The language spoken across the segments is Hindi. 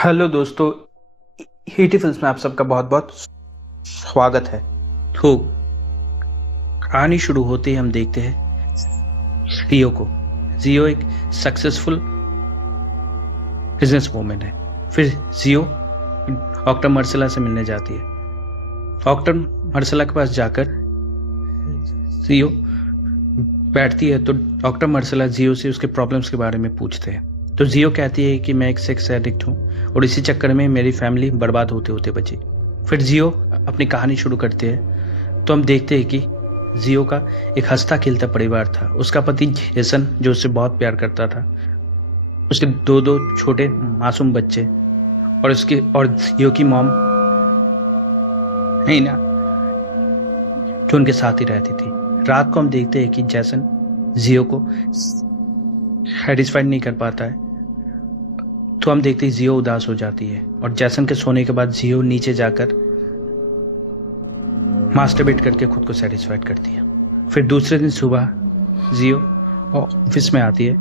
हेलो दोस्तों, हीटी फिल्म्स में आप सबका बहुत बहुत स्वागत है। तो कहानी शुरू होते ही हम देखते हैं जियो को। जियो एक सक्सेसफुल बिजनेस वूमेन है। फिर जियो डॉक्टर मर्सला से मिलने जाती है। डॉक्टर मर्सला के पास जाकर जियो बैठती है तो डॉक्टर मर्सला जियो से उसके प्रॉब्लम्स के बारे में पूछते हैं। तो जियो कहती है कि मैं एक सेक्स एडिक्ट हूँ और इसी चक्कर में मेरी फैमिली बर्बाद होते होते बची। फिर जियो अपनी कहानी शुरू करते हैं तो हम देखते हैं कि जियो का एक हंसता खेलता परिवार था। उसका पति जेसन जो उससे बहुत प्यार करता था, उसके दो दो छोटे मासूम बच्चे और जियो की मॉम है ना, जो उनके साथ ही रहती थी। रात को हम देखते हैं कि जैसन जियो को सेटिस्फाइड नहीं कर पाता है तो हम देखते हैं जियो उदास हो जाती है और जैसन के सोने के बाद जियो नीचे जाकर मास्टरबेट करके खुद को सेटिस्फाइड करती है। फिर दूसरे दिन सुबह जियो ऑफिस में आती है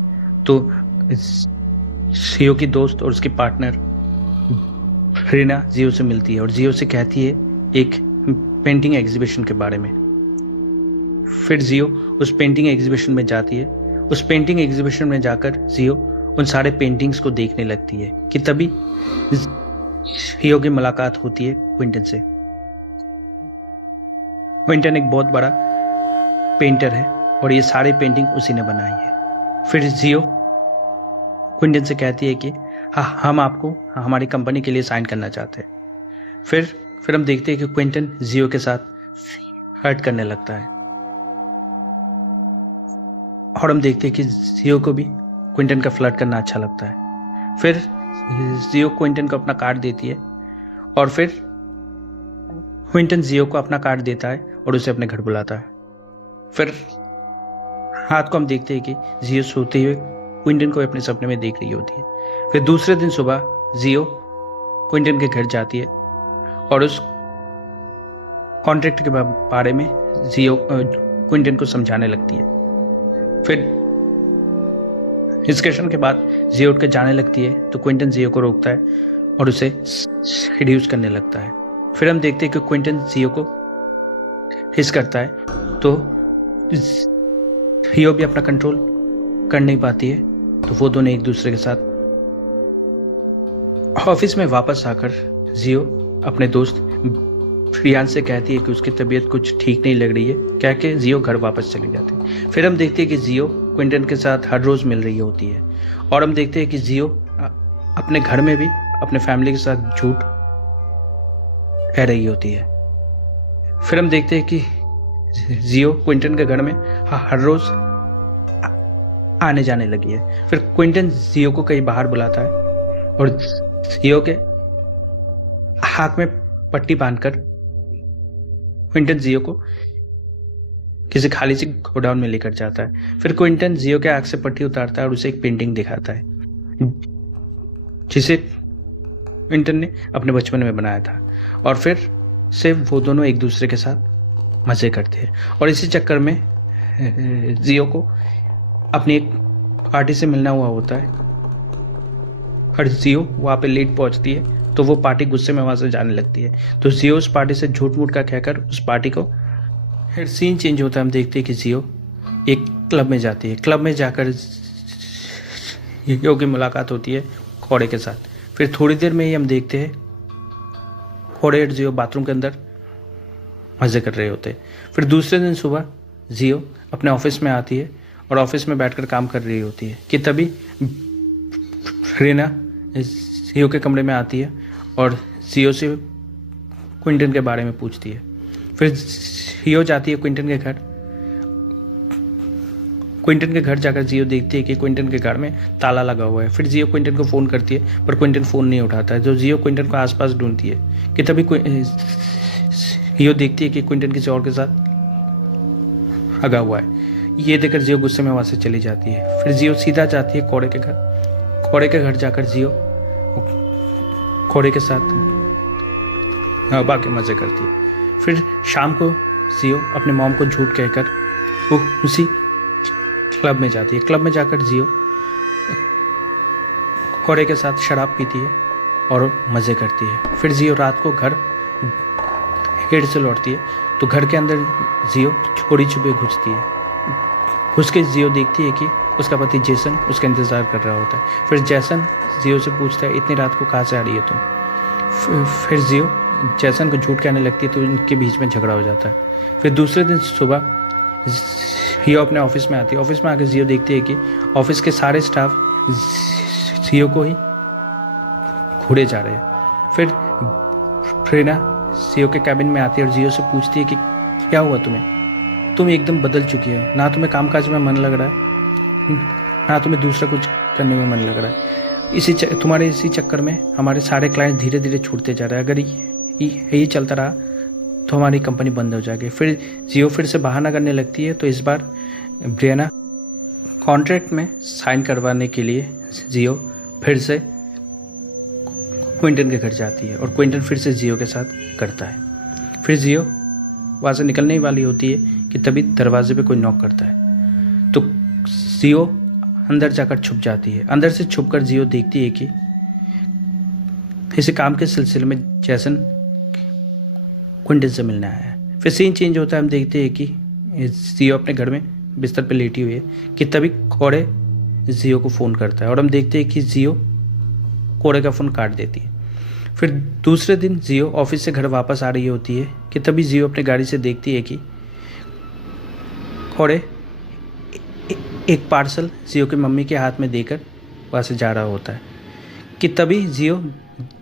तो जियो की दोस्त और उसकी पार्टनर रीना जियो से मिलती है और जियो से कहती है एक पेंटिंग एग्जीबिशन के बारे में। फिर जियो उस पेंटिंग एग्जीबिशन में जाती है। उस पेंटिंग एग्जीबिशन में जाकर जियो उन सारे पेंटिंग्स को देखने लगती है कि तभी जियो की मुलाकात होती है क्विंटन से। क्विंटन एक बहुत बड़ा पेंटर है और ये सारे पेंटिंग उसी ने बनाई है। फिर जियो क्विंटन से कहती है कि हम आपको हमारी कंपनी के लिए साइन करना चाहते हैं। फिर हम देखते हैं कि क्विंटन जियो के साथ फ्लर्ट करने लगता है और हम देखते हैं कि जियो को भी क्विंटन का फ्लर्ट करना अच्छा लगता है। फिर जियो क्विंटन को अपना कार्ड देती है और फिर क्विंटन जियो को अपना कार्ड देता है और उसे अपने घर बुलाता है। फिर रात को हम देखते हैं कि जियो सोते हुए क्विंटन को अपने सपने में देख रही होती है। फिर दूसरे दिन सुबह जियो क्विंटन के घर जाती है और उस कॉन्ट्रैक्ट के बारे में जियो क्विंटन को समझाने लगती है। फिर डिस्कशन के बाद जियो उठ कर जाने लगती है तो क्विंटन जियो को रोकता है और उसे रिड्यूस करने लगता है। फिर हम देखते हैं कि क्विंटन जियो को हिस करता है तो जियो भी अपना कंट्रोल कर नहीं पाती है तो वो दोनों एक दूसरे के साथ ऑफिस में वापस आकर जियो अपने दोस्त प्रियान से कहती है कि उसकी तबीयत कुछ ठीक नहीं लग रही है, कह के जियो घर वापस चली जाती है। फिर हम देखते हैं कि जियो क्विंटन के साथ हर रोज मिल रही होती है और हम देखते हैं कि जियो अपने घर में भी अपने फैमिली के साथ झूठ कह रही होती है। फिर हम देखते हैं कि जियो क्विंटन के घर में हर रोज आने जाने लगी है। फिर क्विंटन जियो को कहीं बाहर बुलाता है और जियो के हाथ में पट्टी बांधकर क्विंटन जियो को किसी खाली सी गोडाउन में लेकर जाता है। फिर क्विंटन जियो के आंख से पट्टी उतारता है और उसे एक पेंटिंग दिखाता है जिसे क्विंटन ने अपने बचपन में बनाया था और फिर से वो दोनों एक दूसरे के साथ मजे करते हैं। और इसी चक्कर में जियो को अपनी एक पार्टी से मिलना हुआ होता है और जियो वहाँ पे लेट पहुँचती है तो वो पार्टी गुस्से में वहाँ से जाने लगती है। तो जियो उस पार्टी से झूठ मूठ का कहकर उस पार्टी को, फिर सीन चेंज होता है। हम देखते हैं कि जियो एक क्लब में जाती है। क्लब में जाकर जियो की मुलाकात होती है खोड़े के साथ। फिर थोड़ी देर में ही हम देखते हैं खोड़े और जियो बाथरूम के अंदर मजे कर रहे होते हैं। फिर दूसरे दिन सुबह जियो अपने ऑफिस में आती है और ऑफिस में बैठकर काम कर रही होती है कि तभी रीना जियो के कमरे में आती है और जियो से क्विंटन के बारे में पूछती है। फिर जियो जाती है क्विंटन के घर। क्विंटन के घर जाकर जियो देखती है कि क्विंटन के घर में ताला लगा हुआ है। फिर जियो क्विंटन को फ़ोन करती है पर क्विंटन फ़ोन नहीं उठाता है। जो जियो क्विंटन को आसपास ढूंढती है कि तभी जियो देखती है कि क्विंटन किसी और के साथ लगा हुआ है। ये देखकर जियो गुस्से में वहाँ से चली जाती है। फिर जियो सीधा जाती है कोड़े के घर। कोड़े के घर जाकर जियो कोड़े के साथ बाकी मज़े करती है। फिर शाम को जियो अपने मॉम को झूठ कहकर वो उसी क्लब में जाती है। क्लब में जाकर जियो कोड़े के साथ शराब पीती है और मज़े करती है। फिर जियो रात को घर गेट से लौटती है तो घर के अंदर जियो चोरी छुपे घुसती है। घुस के जियो देखती है कि उसका पति जेसन उसका इंतज़ार कर रहा होता है। फिर जेसन जियो से पूछता है इतनी रात को कहाँ से आ रही है तुम। फिर जियो जेसन को झूठ कहने लगती है तो इनके बीच में झगड़ा हो जाता है। फिर दूसरे दिन सुबह जियो अपने ऑफिस में आती है। ऑफिस में आकर जियो देखती है कि ऑफिस के सारे स्टाफ जियो को ही घूरे जा रहे हैं। फिर प्रेरणा जियो के कैबिन में आती है और जियो से पूछती है कि क्या हुआ तुम्हें, तुम एकदम बदल चुकी हो, ना तुम्हें कामकाज में मन लग रहा है ना तुम्हें दूसरा कुछ करने में मन लग रहा है। तुम्हारे इसी चक्कर में हमारे सारे क्लाइंट धीरे धीरे छूटते जा रहे हैं। अगर यही चलता रहा तो हमारी कंपनी बंद हो जाएगी। फिर जियो फिर से बहाना करने लगती है तो इस बार ब्रियाना कॉन्ट्रैक्ट में साइन करवाने के लिए जियो फिर से क्विंटन के घर जाती है और क्विंटन फिर से जियो के साथ करता है। फिर जियो वहाँ से निकलने ही वाली होती है कि तभी दरवाजे पे कोई नॉक करता है तो जियो अंदर जाकर छुप जाती है। अंदर से छुपकर जियो देखती है कि इसे काम के सिलसिले में जैसन क्विंटन से मिलने आया है। फिर सीन चेंज होता है, हम देखते हैं कि जियो अपने घर में बिस्तर पर लेटी हुई है कि तभी कोड़े जियो को फ़ोन करता है और हम देखते हैं कि जियो कोड़े का फ़ोन काट देती है। फिर दूसरे दिन जियो ऑफिस से घर वापस आ रही होती है कि तभी जियो अपने गाड़ी से देखती है कि कोड़े एक पार्सल जियो की मम्मी के हाथ में देकर वहाँ से जा रहा होता है कि तभी जियो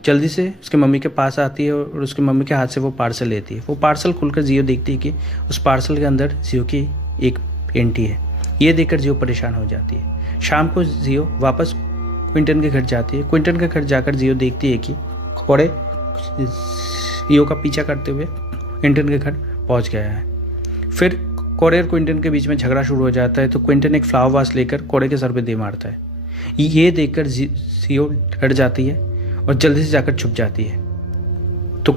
जल्दी से उसके मम्मी के पास आती है और उसकी मम्मी के हाथ से वो पार्सल लेती है। वो पार्सल खुलकर जियो देखती है कि उस पार्सल के अंदर जियो की एक पेंटी है। ये देखकर जियो परेशान हो जाती है। शाम को जियो वापस क्विंटन के घर जाती है। क्विंटन के घर जाकर जियो देखती है कि कोड़े जियो का पीछा करते हुए क्विंटन के घर पहुंच गया है। फिर कोड़े और क्विंटन के बीच में झगड़ा शुरू हो जाता है तो क्विंटन एक फ्लावर वास लेकर कोड़े के सर पे दे मारता है। ये देखकर जियो डर जाती है और जल्दी से जाकर छुप जाती है तो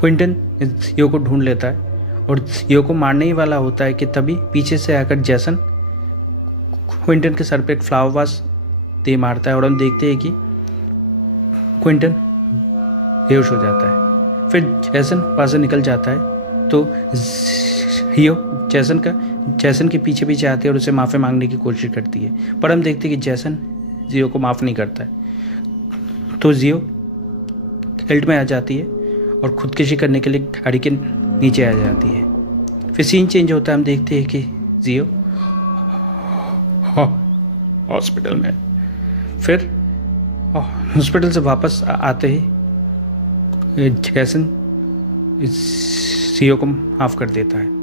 क्विंटन जियो को ढूंढ लेता है और जियो को मारने ही वाला होता है कि तभी पीछे से आकर जैसन क्विंटन के सर पे एक फ्लावर वास दे मारता है और हम देखते हैं कि क्विंटन बेहोश हो जाता है। फिर जैसन वहाँ से निकल जाता है तो जियो जैसन के पीछे पीछे आती है और उसे माफ़ी मांगने की कोशिश करती है पर हम देखते हैं कि जैसन जियो को माफ़ नहीं करता है तो जियो गिल्ट में आ जाती है और खुदकुशी करने के लिए गाड़ी के नीचे आ जाती है। फिर सीन चेंज होता है, हम देखते हैं कि जियो हॉस्पिटल में। फिर हॉस्पिटल से वापस आते ही जैसन जियो को माफ़ कर देता है।